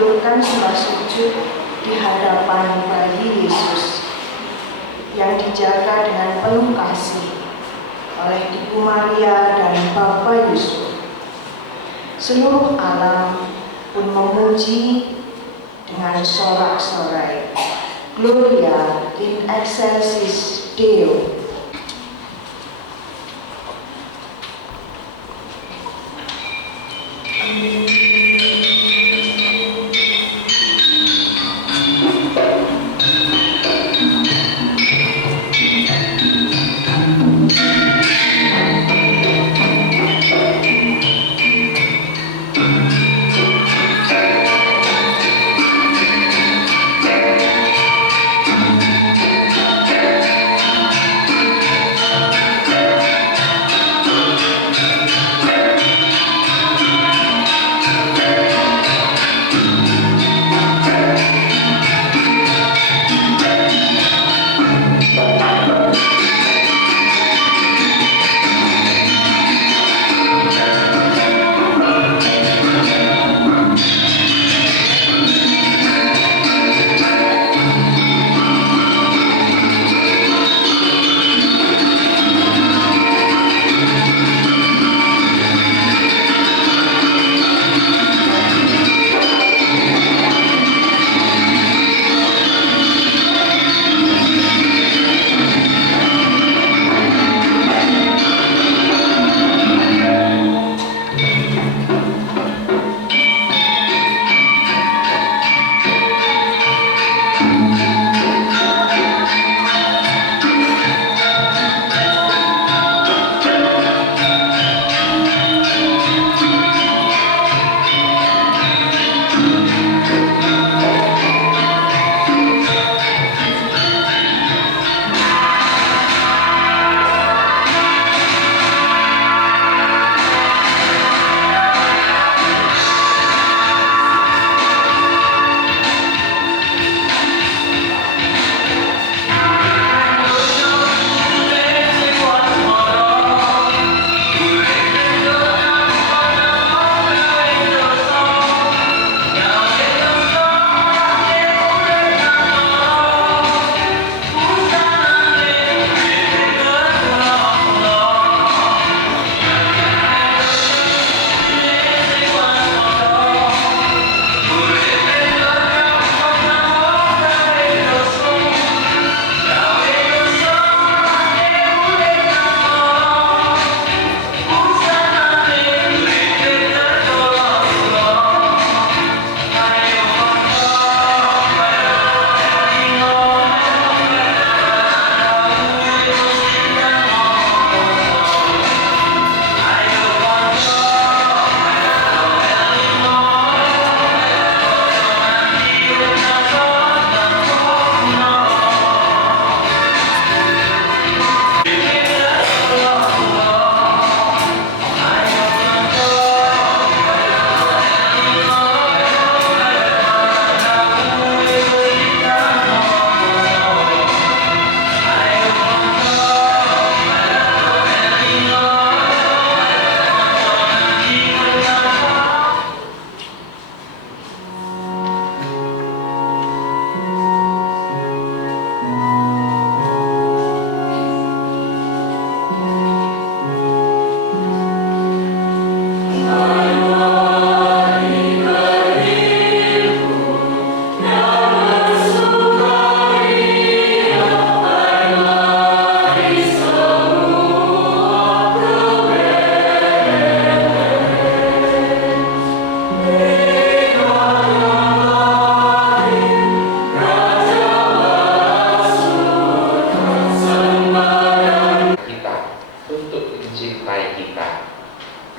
mengaturkan sembah sujud di hadapan bayi Yesus yang dijaga dengan penuh kasih oleh Ibu Maria dan Bapak Yusuf. Seluruh alam pun memuji dengan sorak-sorai, Gloria in excelsis Deo.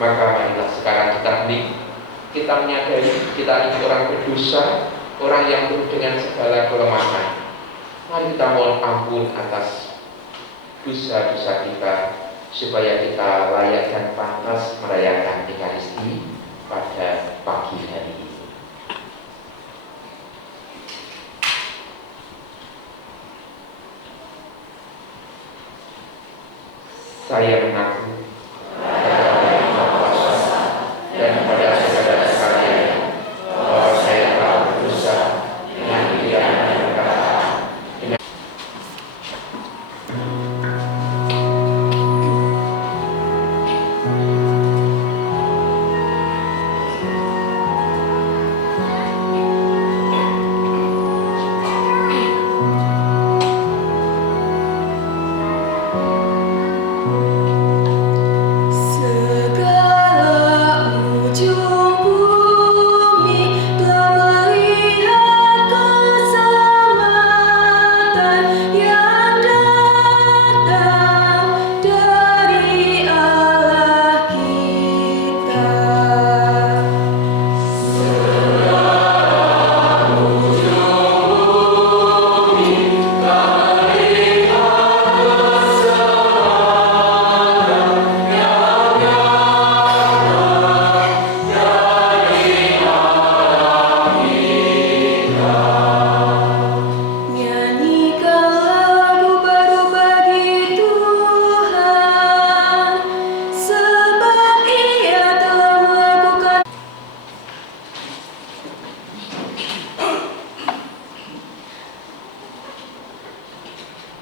Maka marilah sekarang kita hening, kita menyadari kita ini orang berdosa, orang yang penuh dengan segala kelemahan. Mari kita mohon ampun atas dosa-dosa kita, supaya kita layak dan pantas merayakan Ekaristi pada pagi hari ini. Saya mengaku dan pada saudara sekalian bahwa saya telah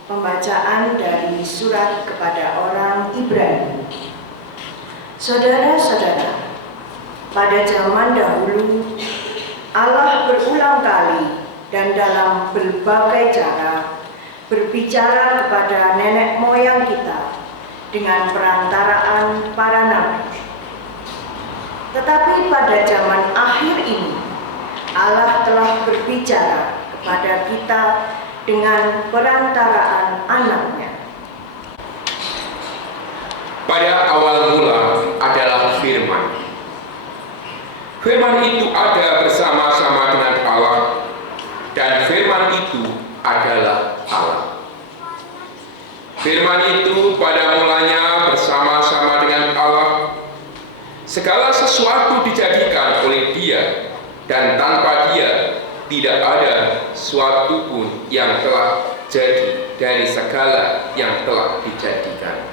Pembacaan dari surat kepada orang Ibrani. Saudara-saudara, pada zaman dahulu Allah berulang kali dan dalam berbagai cara berbicara kepada nenek moyang kita dengan perantaraan para nabi. Tetapi pada zaman akhir ini Allah telah berbicara kepada kita dengan perantaraan Anaknya. Pada awal mula adalah firman. Firman itu ada bersama-sama dengan Allah, dan firman itu adalah Allah. Firman itu pada mulanya bersama-sama dengan Allah. Segala sesuatu dijadikan oleh Dia, dan tanpa Dia tidak ada suatu pun yang telah jadi dari segala yang telah dijadikan.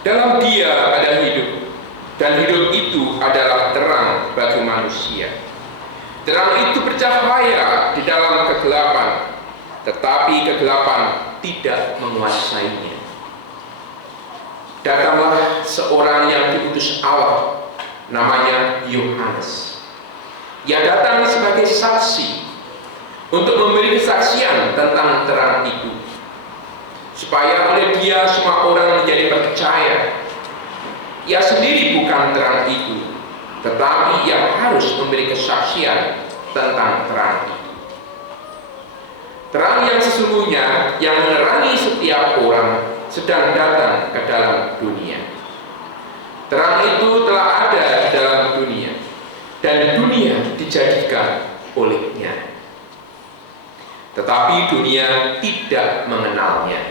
Dalam Dia ada hidup, dan hidup itu adalah terang bagi manusia. Terang itu bercahaya di dalam kegelapan, tetapi kegelapan tidak menguasainya. Datanglah seorang yang diutus Allah, namanya Yohanes. Ia datang sebagai saksi untuk memberi kesaksian tentang terang itu, supaya oleh Dia semua orang menjadi percaya. Ia sendiri bukan terang itu, tetapi ia harus memberi kesaksian tentang terang itu. Terang yang sesungguhnya yang menerangi setiap orang sedang datang ke dalam dunia. Terang itu telah ada di dalam dunia, dan dunia dijadikan olehnya. Tetapi dunia tidak mengenalnya.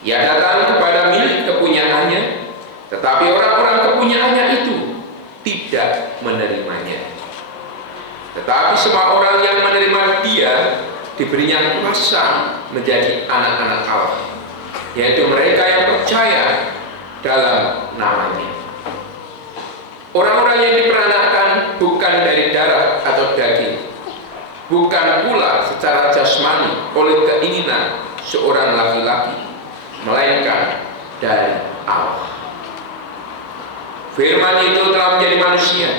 Ia datang kepada milik kepunyaannya, tetapi orang-orang kepunyaannya itu tidak menerimanya. Tetapi semua orang yang menerima Dia diberinya kuasa menjadi anak-anak Allah, yaitu mereka yang percaya dalam namanya. Orang-orang yang diperanakkan bukan dari darah atau daging, bukan pula secara jasmani oleh keinginan seorang laki-laki, melainkan dari Allah. Firman itu telah menjadi manusia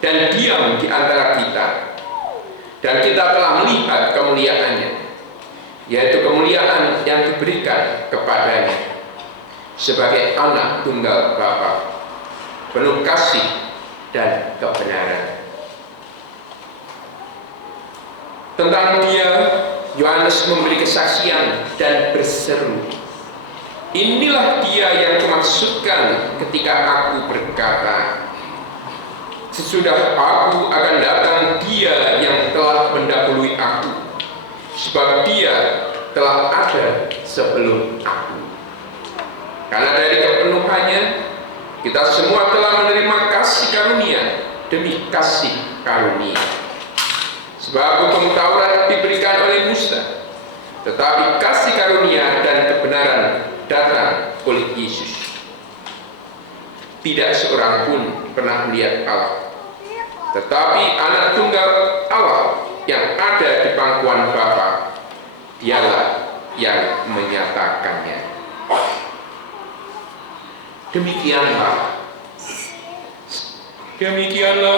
dan diam di antara kita, dan kita telah melihat kemuliaannya, yaitu kemuliaan yang diberikan kepadanya sebagai anak tunggal Bapa, penuh kasih dan kebenaran. Tentang Dia, Yohanes memberi kesaksian dan berseru, "Inilah Dia yang kumaksudkan ketika aku berkata, sesudah aku akan datang Dia yang telah mendahului aku, sebab Dia telah ada sebelum aku." Karena dari kepenuhannya kita semua telah menerima kasih karunia demi kasih karunia. Sebab hukum Taurat diberikan oleh Musa, tetapi kasih karunia dan kebenaran datang oleh Yesus. Tidak seorang pun pernah melihat Allah, tetapi anak tunggal Allah yang ada di pangkuan Bapa, Dialah yang menyatakannya. Demikianlah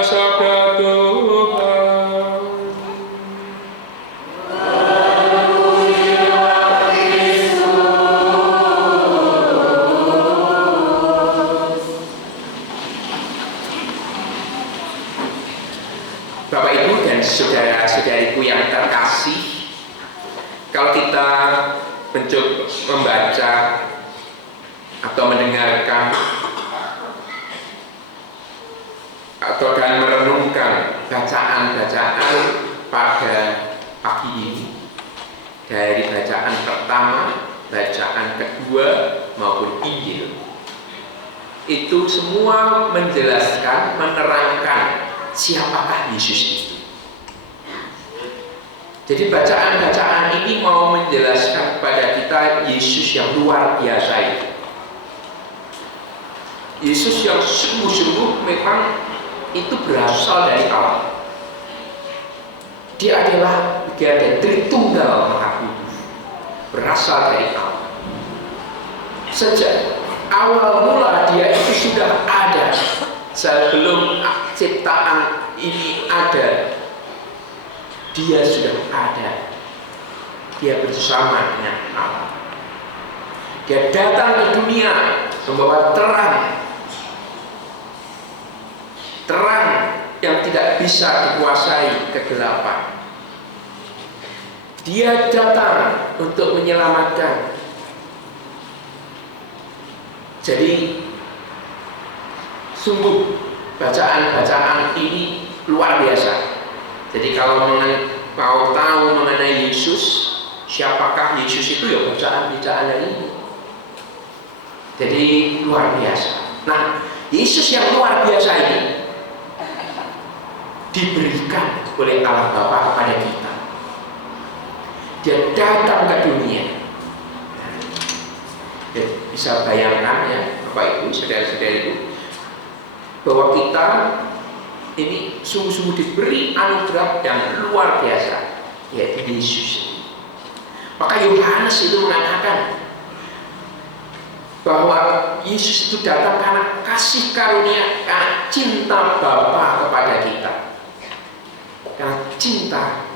sabda Tuhan. Bapak Ibu dan saudara-saudariku yang terkasih, kalau kita mencoba membaca atau mendengarkan atau dan merenungkan bacaan-bacaan pada pagi ini, dari bacaan pertama, bacaan kedua maupun Injil, itu semua menjelaskan, menerangkan siapakah Yesus itu. Jadi bacaan-bacaan ini mau menjelaskan kepada kita Yesus yang luar biasa itu. Yesus yang sungguh-sungguh memang itu berasal dari Allah. Dia adalah bagian dari Tritunggal Maha Kudus. berasal dari Allah. Sejak awal mula dia itu sudah ada. Sebelum ciptaan ini ada, dia sudah ada. Dia bersama dengan Allah. Dia datang ke dunia membawa terang. Terang yang tidak bisa dikuasai kegelapan. Dia datang untuk menyelamatkan. Jadi sungguh bacaan-bacaan ini luar biasa. Jadi kalau mau tahu mengenai Yesus, siapakah Yesus itu, ya bacaan-bacaan yang ini. Jadi luar biasa. Nah, Yesus yang luar biasa ini diberikan oleh Allah Bapa kepada kita. Dia datang ke dunia. Ya, bisa bayangkan ya Bapak Ibu, saudara-saudariku, bahwa kita ini sungguh-sungguh diberi anugerah yang luar biasa, yaitu Yesus. Maka Yohanes itu mengatakan bahwa Yesus itu datang karena kasih karunia, karena cinta Bapa kepada kita, karena cinta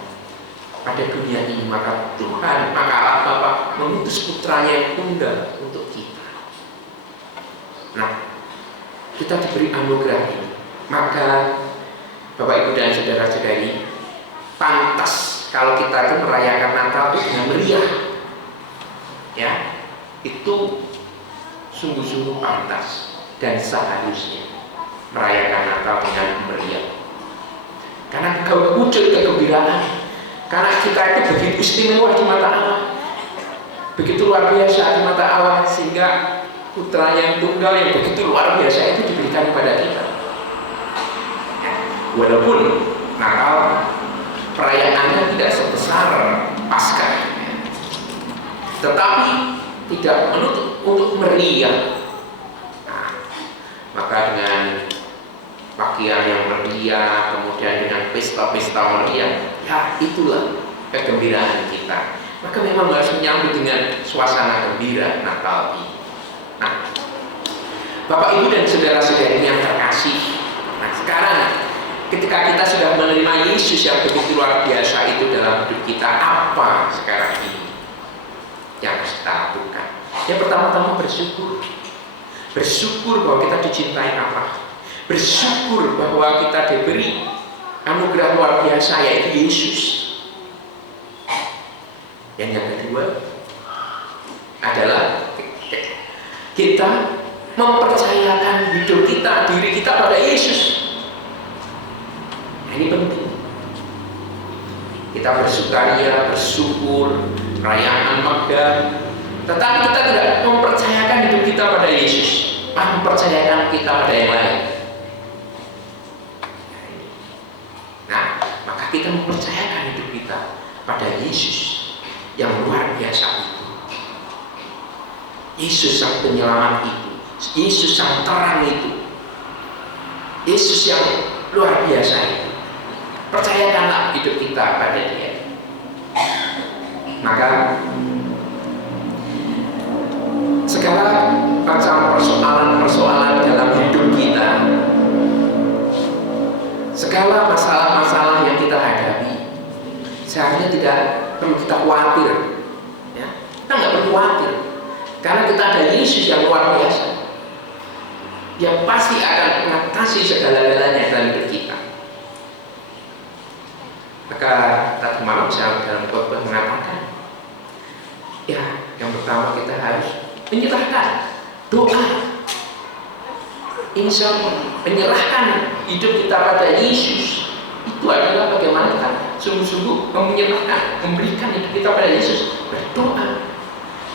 pada dunia ini. Maka Tuhan, maka Allah Bapa mengutus putranya yang tunggal untuk kita. Nah, kita diberi anugerah ini. Maka Bapak Ibu dan saudara-saudari, pantas kalau kita itu merayakan Natal itu dengan meriah. Ya, itu sungguh-sungguh pantas dan seharusnya merayakan Natal dengan meriah. Karena wujud kegembiraan. Karena kita itu begitu istimewa di mata Allah, begitu luar biasa di mata Allah, sehingga putra yang tunggal yang begitu luar biasa itu diberikan kepada kita. Walaupun Natal perayaannya tidak sebesar Paskah, tetapi tidak menutup untuk meriah. Nah, maka dengan pakaian yang meriah, kemudian dengan pesta-pesta meriah, ya itulah kegembiraan kita. Maka memang harus menyambut dengan suasana gembira Natal ini. Nah, Bapak Ibu dan saudara-saudari yang terkasih, nah sekarang ketika kita sudah menerima Yesus yang begitu luar biasa itu dalam hidup kita, apa sekarang ini yang harus kita lakukan? Yang pertama-tama bersyukur. Bersyukur bahwa kita dicintai Allah. Bersyukur bahwa kita diberi anugerah luar biasa, yaitu Yesus. Yang kedua adalah kita mempercayakan hidup kita, diri kita pada Yesus. Nah, ini penting. Kita bersukaria, bersyukur, perayaan megah, tetapi kita tidak mempercayakan hidup kita pada Yesus, mempercayakan kita pada yang lain. Nah, maka kita mempercayakan hidup kita pada Yesus yang luar biasa itu. Yesus sang penyelamat itu, Yesus sang terang itu, Yesus yang luar biasa itu. Percayakanlah hidup kita pada Dia. Maka segala macam persoalan-persoalan dalam hidup kita, segala masalah-masalah yang kita hadapi, seharusnya tidak perlu kita khawatir. Ya, kita nggak perlu khawatir, karena kita ada Yesus yang luar biasa, yang pasti akan mengatasi segala-galanya dalam hidup kita. Maka tadi malam saya dalam khotbah mengatakan, ya, yang pertama kita harus menyerahkan doa. Insya Allah menyerahkan hidup kita pada Yesus itu adalah bagaimana kita sungguh-sungguh menyerahkan, memberikan hidup kita pada Yesus. Berdoa,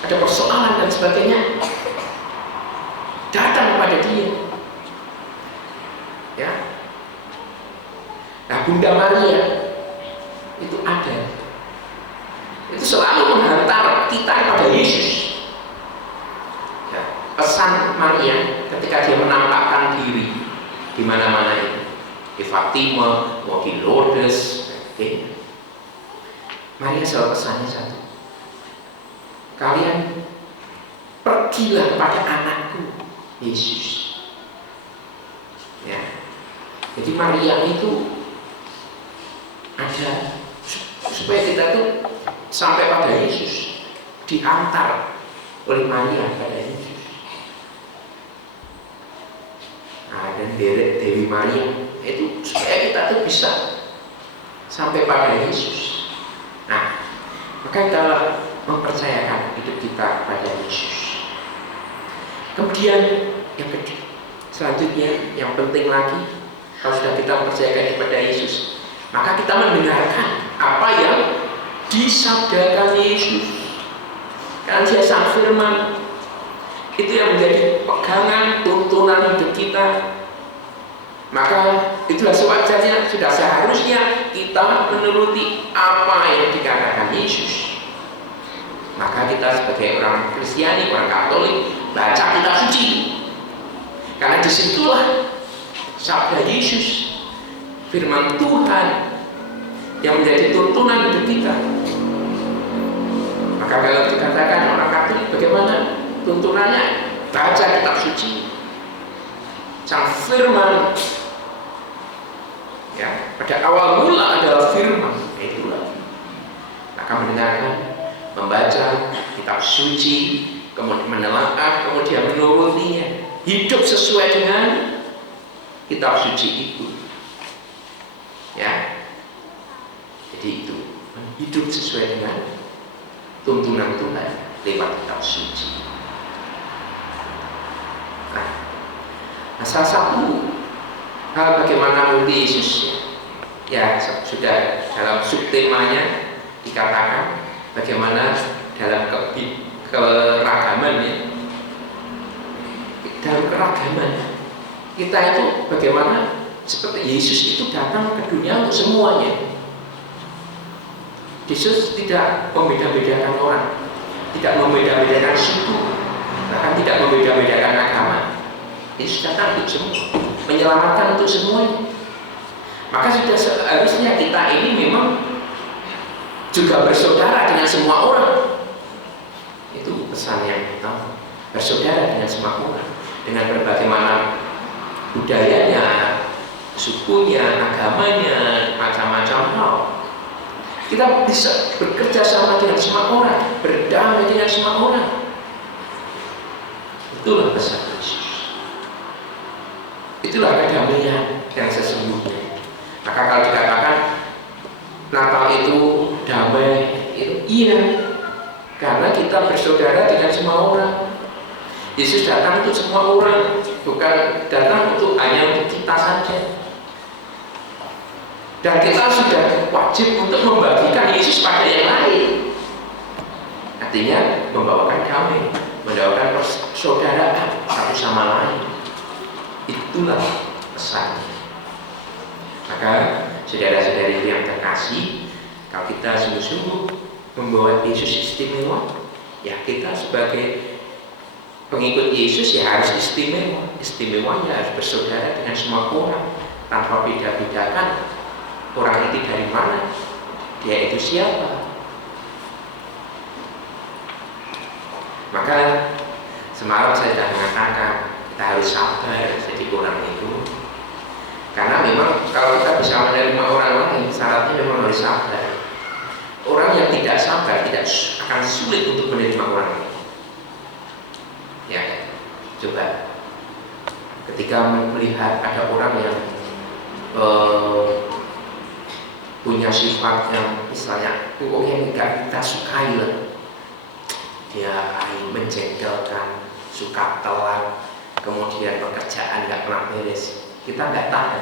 ada persoalan dan sebagainya, datang kepada Dia. Ya, nah Bunda Maria itu ada, itu selalu menghantar kita kepada Yesus. Ya, pesan Maria ketika dia menampakkan diri di mana-mana itu, di Fatima, mau di Lourdes, Maria selalu pesannya satu: kalian pergilah kepada anakku Yesus. Ya. Jadi Maria itu ada supaya kita tuh sampai pada Yesus, diantar oleh Maria pada Yesus. Nah, dan Dewi Maria itu supaya kita tuh bisa sampai pada Yesus. Nah, maka kita mempercayakan hidup kita pada Yesus. Kemudian yang kedua, selanjutnya yang penting lagi, kalau sudah kita mempercayakan kepada Yesus, maka kita mendengarkan apa yang disabdakan Yesus. Karena Dia sang firman, itu yang menjadi pegangan tuntunan hidup kita. Maka itulah sewajarnya, sudah seharusnya kita menuruti apa yang dikatakan Yesus. Maka kita sebagai orang Kristiani, orang Katolik, baca kitab suci. Karena disitulah sabda Yesus, firman Tuhan yang menjadi tuntunan hidup kita. Maka kalau dikatakan orang Katolik, bagaimana tuntunannya? Baca kitab suci, sang firman. Ya, pada awal mula adalah firman, itulah. Maka mendengarkan, membaca kitab suci, kemudian menelaah, kemudian menurutinya, hidup sesuai dengan kitab suci itu. Ya, jadi itu hidup sesuai dengan tuntunan Tuhan lewat kitab suci. Nah, salah satu hal bagaimana mengerti Yesus, ya sudah dalam subtemanya dikatakan bagaimana dalam keragaman, ya. Dalam keragaman kita itu bagaimana seperti Yesus itu datang ke dunia untuk semuanya. Yesus tidak membeda-bedakan orang, tidak membeda-bedakan suku, bahkan tidak membeda-bedakan agama. Yesus datang untuk semua, menyelamatkan untuk semuanya. Maka sudah seharusnya kita ini memang juga bersaudara dengan semua orang. Itu pesan yang pertama, bersaudara dengan semua orang, dengan berbagai macam budayanya, sukunya, agamanya, macam-macam hal. Kita bisa bekerja sama dengan semua orang, berdamai dengan semua orang. Itulah pesan Yesus. Itulah kedamaian yang sesungguhnya. Maka kalau dikatakan Natal itu damai, itu iya, karena kita bersaudara dengan semua orang. Yesus datang untuk semua orang, bukan datang untuk hanya untuk kita saja. Dan kita sudah wajib untuk membagikan Yesus pada yang lain. Artinya membawakan damai, membawakan persaudaraan satu sama lain. Itulah pesannya. Maka saudara-saudari yang terkasih, kalau kita sungguh-sungguh membawa Yesus istimewa, ya kita sebagai pengikut Yesus ya harus istimewa. Istimewanya harus bersaudara dengan semua orang tanpa beda-bedakan orang itu dari mana, dia itu siapa. Maka semalam saya sudah mengatakan kita harus sabar jadi orang itu, karena memang kalau kita bisa menerima orang lain, syaratnya memang harus sabar. Orang yang tidak sabar tidak akan sulit untuk menerima orang lain. Ya, coba ketika melihat ada orang yang punya sifat yang misalnya yang tidak kita sukai lah, dia menjengkelkan, suka telat, kemudian pekerjaan nggak pernah beres, kita nggak tahan.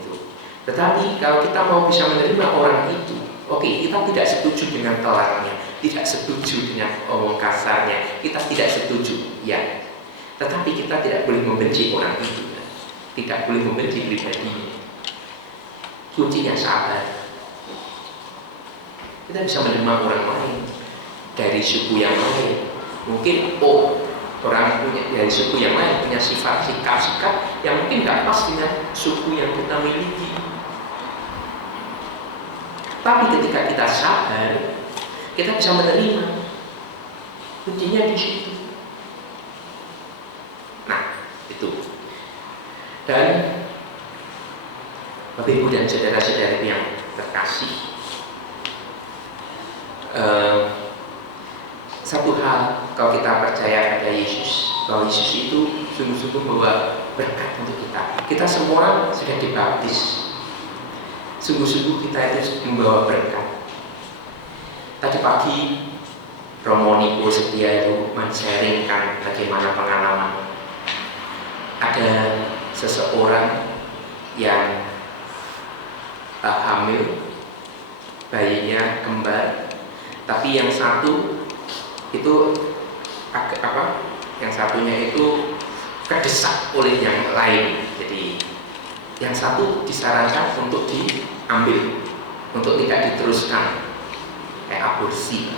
Itu. Tetapi kalau kita mau bisa menerima orang itu, oke, kita tidak setuju dengan telatnya, tidak setuju dengan omong kasarnya, kita tidak setuju, ya. Tetapi kita tidak boleh membenci orang itu, ya. Tidak boleh membenci pribadinya. Kuncinya sabar. Kita bisa menerima orang lain dari suku yang lain. Mungkin orang punya dari suku yang lain punya sifat sikap yang mungkin nggak pas dengan suku yang kita miliki. Tapi ketika kita sabar, kita bisa menerima. Kuncinya di situ. Nah, itu. Dan Bapak Ibu dan saudara-saudari yang terkasih, satu hal, kalau kita percaya pada Yesus, bahwa Yesus itu sungguh-sungguh membawa berkat untuk kita. Kita semua sudah dibaptis. Sungguh-sungguh kita itu membawa berkat. Tadi pagi Romo Niko Setia itu men-sharingkan bagaimana pengalaman. Ada seseorang yang hamil, bayinya kembar, tapi yang satu itu yang satunya itu kedesak oleh yang lain. Jadi yang satu disarankan untuk diambil, untuk tidak diteruskan, kayak aborsi.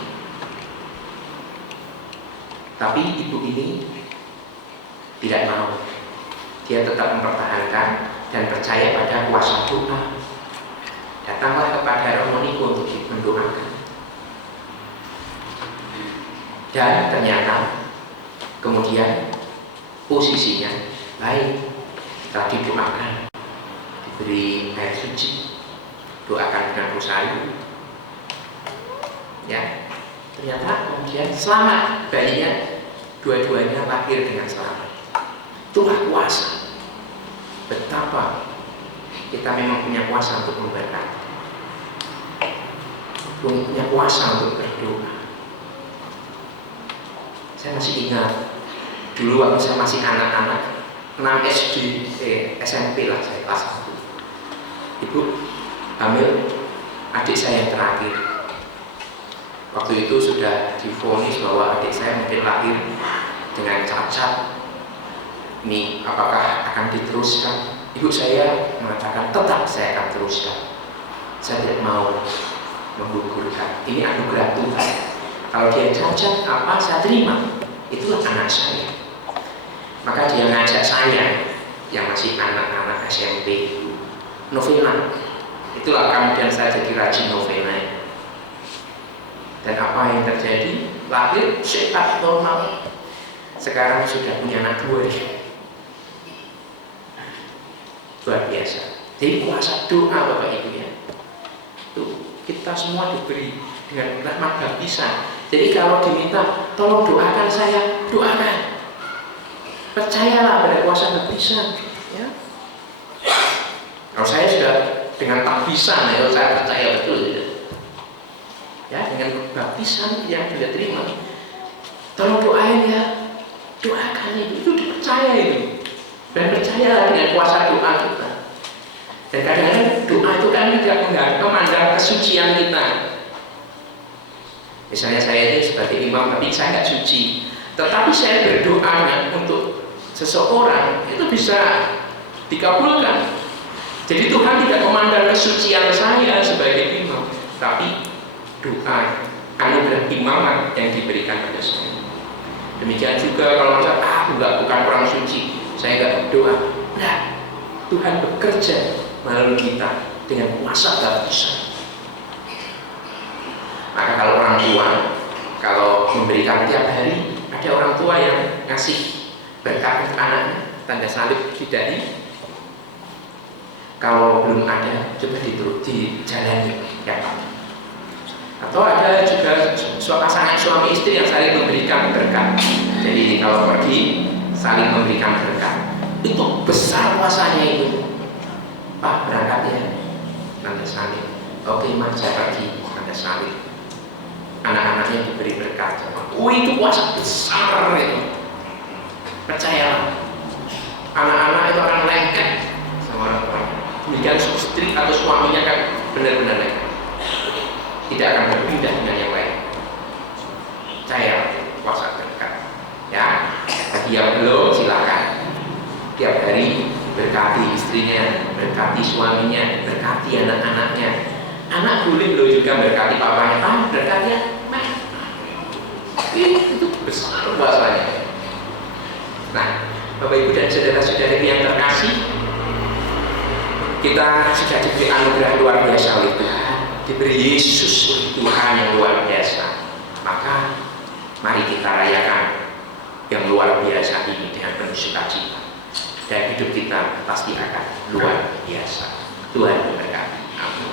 Tapi ibu ini tidak mau. Dia tetap mempertahankan dan percaya pada kuasa doa. Datanglah kepada Romo Niko untuk mendoakan. Dan ternyata kemudian posisinya baik. Setelah didoakan, diberi air suci, doakan dengan rosario, ya, ternyata kemudian selamat, bayinya dua-duanya lahir dengan selamat. Itulah kuasa. Betapa kita memang punya kuasa untuk memberkati, punya kuasa untuk berdoa. Saya masih ingat dulu waktu saya masih anak-anak, 6 SD, SMP lah, saya kelas 1. Ibu hamil adik saya yang terakhir. Waktu itu sudah divonis bahwa adik saya mungkin lahir dengan cacat. Ini apakah akan diteruskan? Ibu saya mengatakan tetap saya akan teruskan. Saya tidak mau menggugurkan. Ini anugerah Tuhan. Kalau dia cacat, apa saya terima. Itulah anak saya. Maka dia ngajak saya yang masih anak-anak SMP novena. Itulah kemudian saya jadi rajin novena. Dan apa yang terjadi? Lahir sehat normal. Sekarang sudah punya anak 2. Luar biasa. Jadi kuasa doa Bapak Ibu ya. Tuh, kita semua diberi dengan rahmat baptisan. Jadi kalau diminta tolong doakan saya, doakan. Percayalah pada kuasa baptisan ya. Kalau saya sudah dengan baptisan ya, saya percaya betul ya. Ya, dengan baptisan yang sudah terima. Tolong doain ya. Doakan itu dipercaya itu. Dan percayalah dengan kuasa doa kita. Dan kadang-kadang doa itu kan tidak memandang kesucian kita. Misalnya saya ini sebagai imam tapi saya nggak suci, tetapi saya berdoa untuk seseorang itu bisa dikabulkan. Jadi Tuhan tidak memandang kesucian saya sebagai imam, tapi doa anugerah imamat yang diberikan pada saya. Demikian juga kalau misalnya bukan orang suci, saya nggak berdoa. Nah, Tuhan bekerja melalui kita dengan kuasa baptisan. Maka kalau orang tua, kalau memberikan tiap hari, ada orang tua yang ngasih berkat untuk anaknya, tanda salib di dahi. Kalau belum ada, coba dijalani ya Pak. Atau ada juga pasangan suami istri yang saling memberikan berkat. Jadi kalau pergi saling memberikan berkat, itu besar kuasanya itu. Pak berangkat ya, tanda salib. Oke mas, saya pergi, tanda salib. Anak-anaknya diberi berkat. Itu kuasa besar itu. Percayalah, anak-anak itu akan lengket sama orang tua. Demikian istri atau suaminya kan benar-benar lengket, tidak akan berpindah dengan yang lain. Percayalah, kuasa berkat. Ya, bagi yang belum silakan. Tiap hari berkati istrinya, berkati suaminya, berkati anak-anaknya. Anak boleh loh juga berkati papanya, berkati ya, itu besar kuasanya. Nah, Bapak Ibu dan saudara-saudari yang terkasih, kita sudah diberi anugerah luar biasa oleh Tuhan. diberi Yesus Tuhan yang luar biasa. Maka mari kita rayakan yang luar biasa ini dengan penuh sukacita, dan hidup kita pasti akan luar biasa. Tuhan memberkati. Amin.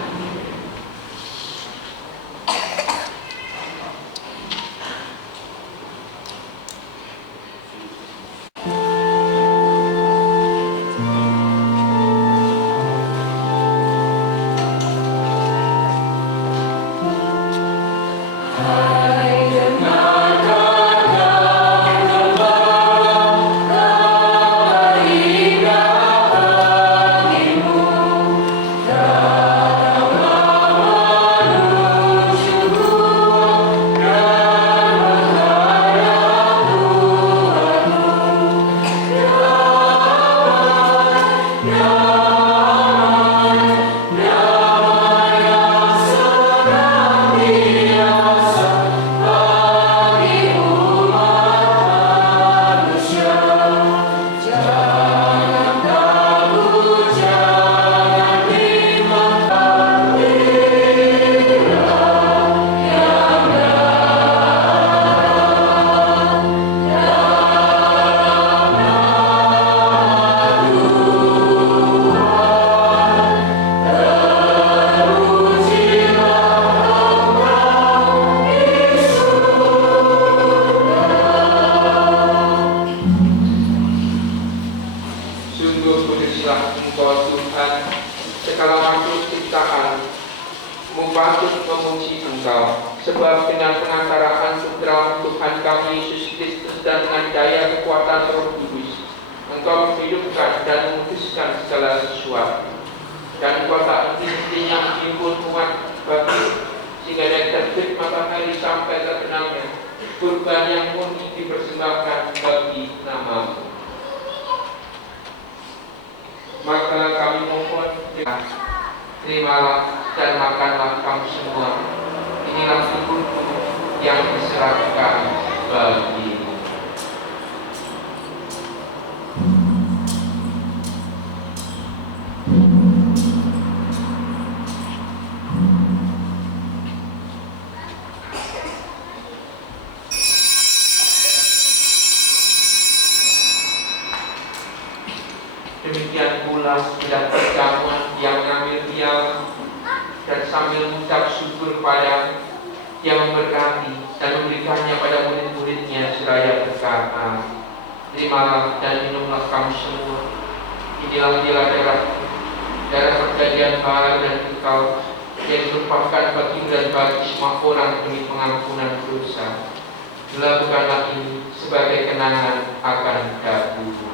Terimalah dan makanlah kamu semua. Inilah tubuhku yang diserahkan bagimu. Demikian pula sudah perjamuan yang mengambil diam dan sambil mengucap syukur kepada yang memberkati dan memberikannya pada murid-muridnya seraya berkata, terimalah dan minumlah kamu semua. Inilah darah perjanjian baru dan kekal yang merupakan bagimu dan bagi semua orang demi pengampunan dosa. Lakukanlah ini sebagai kenangan akan dahulu.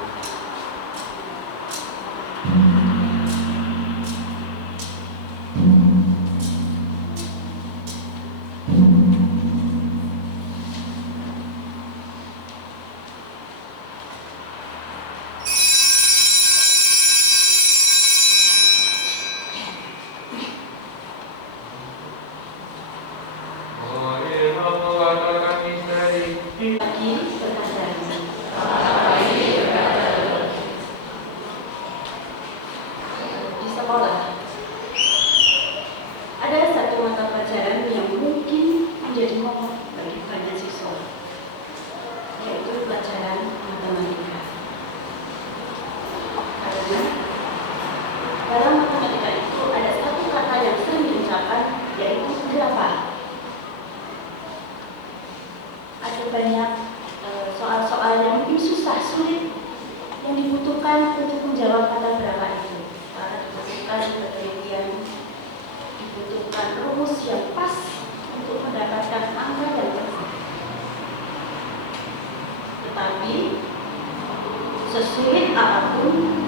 Sesulit apapun,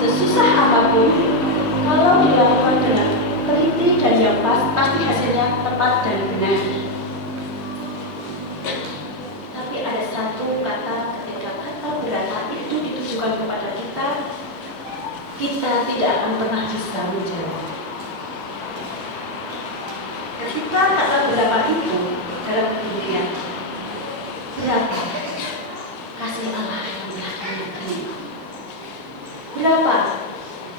sesusah apapun, kalau dilakukan dengan teliti dan yang pasti hasilnya tepat dan benar. Tapi ada satu kata, ketika kata berata itu ditujukan kepada kita, kita tidak akan pernah bisa menjawab. Ketika kata berapa itu dalam kemudian berapa kasih Allah yang telah kami terima, berapa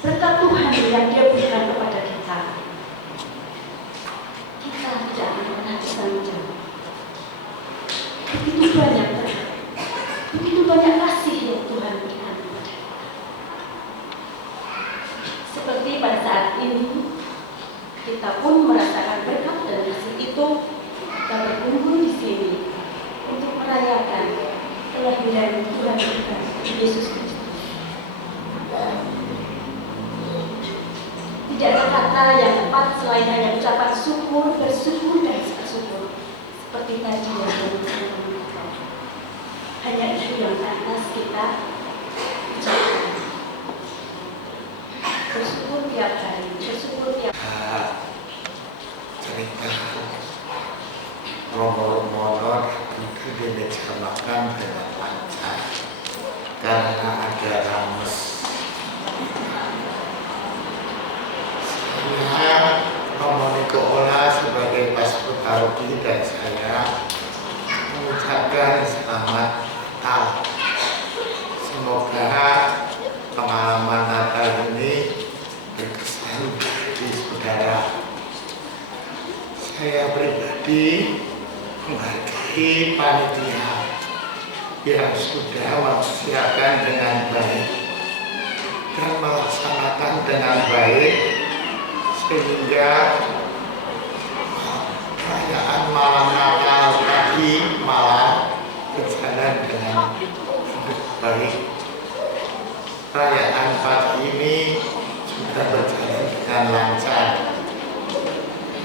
berkat Tuhan yang Dia berikan kepada kita, Seperti pada saat ini, kita pun merasakan berkat dan kasih itu. Kita berkumpul di sini untuk merayakan kelahiran Tuhan kita, Yesus Kristus. Tidak ada kata yang tepat selain hanya ucapan syukur, bersyukur dan bersyukur. Seperti tadi yang teman-teman. Hanya itu yang pantas kita ucapkan. Bersyukur tiap hari, bersyukur tiap hari. Cerita Romo-Romo itu direncanakan dengan lancar karena ada rames. Saya Romo Nikola sebagai pastor paroki dan saya mengucapkan selamat Natal. Semoga pengalaman Natal ini berkesan bagi saudara. Saya pribadi menghargai panitia yang sudah mempersiapkan dengan baik dan melaksanakan dengan baik sehingga perayaan malam Natal tadi malam berjalan dengan baik. Perayaan pagi ini sudah berjalan dengan lancar.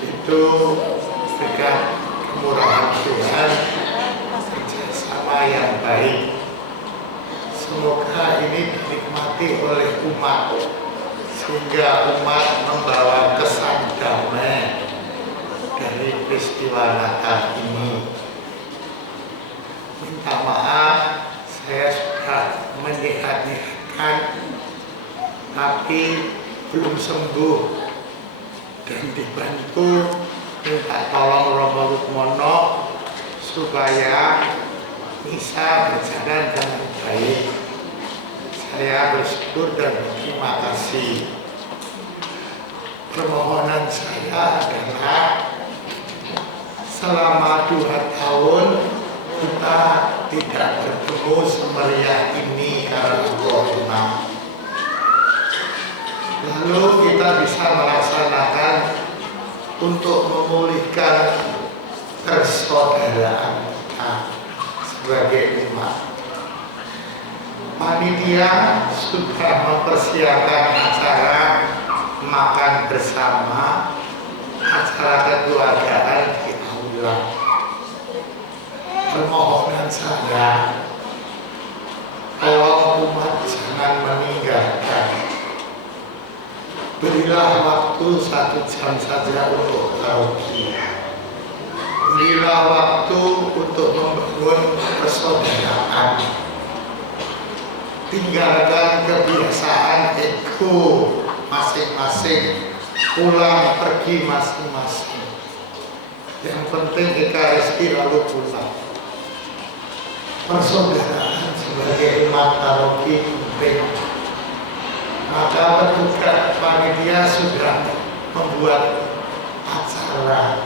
Itu berkat kemurahan Tuhan, kerjasama yang baik. Semoga ini dinikmati oleh umat, sehingga umat membawa kesan damai dari peristiwa Natal ini. Minta maaf, saya sudah menyehat-nyehatkan, tapi belum sembuh. Dan dibantu minta tolong Romo Rukmono supaya bisa berjalan dengan baik. Saya bersyukur dan berterima kasih. Permohonan saya adalah selama 2 tahun kita tidak bertemu semeriah ini karena corona. Lalu kita bisa melaksanakan untuk memulihkan persaudaraan kita sebagai umat. Panitia sudah mempersiapkan acara makan bersama, acara kekeluargaan di aula. Permohonan saya, tolong umat jangan meninggalkan. Berilah waktu 1 jam saja untuk paroki. Berilah waktu untuk membangun persaudaraan. Tinggalkan kebiasaan ego masing-masing, pulang pergi masing-masing. Yang penting Ekaristi lalu pulang. Persaudaraan sebagai umat paroki penting. Maka petugas panitia sudah membuat acara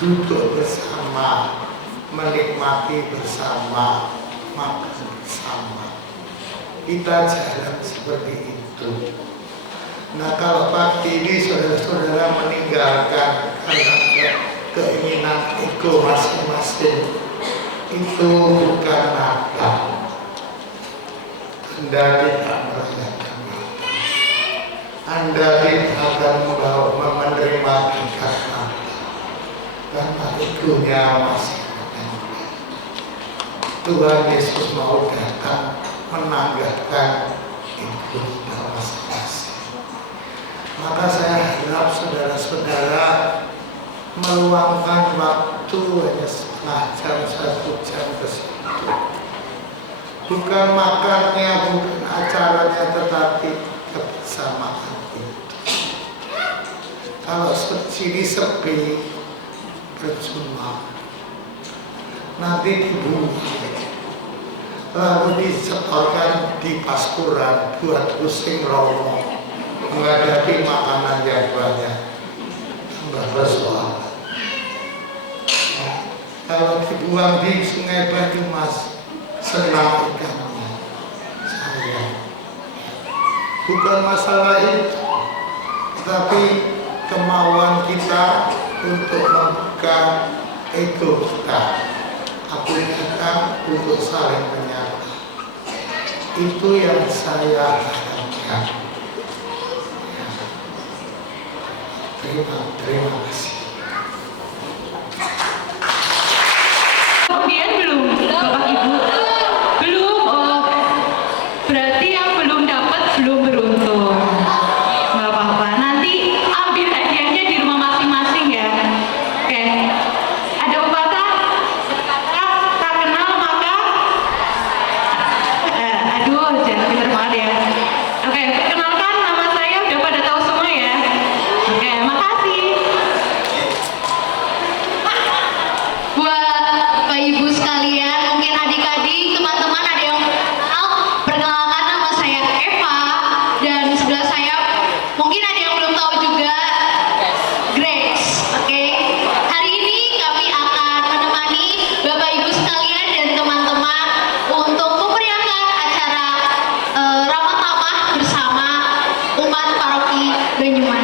duduk bersama, menikmati bersama, makan bersama. Kita jalan seperti itu. Nah, kalau pagi ini saudara-saudara meninggalkan karena keinginan ego masing-masing, itu bukan Natal. Anda tidak merayakan. Anda tidak akan menerima berkat Natal karena egonya masih ada. Tuhan Yesus mau datang menanggalkan ego kita masing-masing. Maka saya harap saudara-saudara meluangkan waktu hanya setengah jam, 1 jam ke situ. Bukan makannya, bukan acaranya, tetapi kebersamaan itu. Kalau sini sepi, percuma. Nanti dibuang, lalu disetorkan di paskuran buat pusing romo, menghadapi makanan yang banyak, tambah bersoal. Kalau dibuang di Sungai Banyumas, senang ikannya saya. Bukan masalah itu, tapi kemauan kita untuk membuka ego kita. Aku ingatkan untuk saling menyapa. Itu yang saya harapkan. Terima kasih. Kemudian belum, Bapak Ibu? Belum, oh. Berarti yang belum dapat belum beruntung. Nggak apa-apa, nanti ambil hadiahnya di rumah masing-masing ya. Oke, ada pepatah, tak kenal maka, aduh, jangan pinter banget ya. Oke, perkenalkan nama saya udah pada tahu semua ya. Oke, makasih. Buat Bapak Ibu sekalian, mungkin adik-adik, teman-teman ada yang kenal, perkenalkan nama saya Eva, dan di sebelah saya mungkin ada yang belum tahu juga, Grace. Oke, hari ini kami akan menemani Bapak Ibu sekalian dan teman-teman untuk memeriahkan acara Ramah Tamah bersama umat paroki Banyumanik.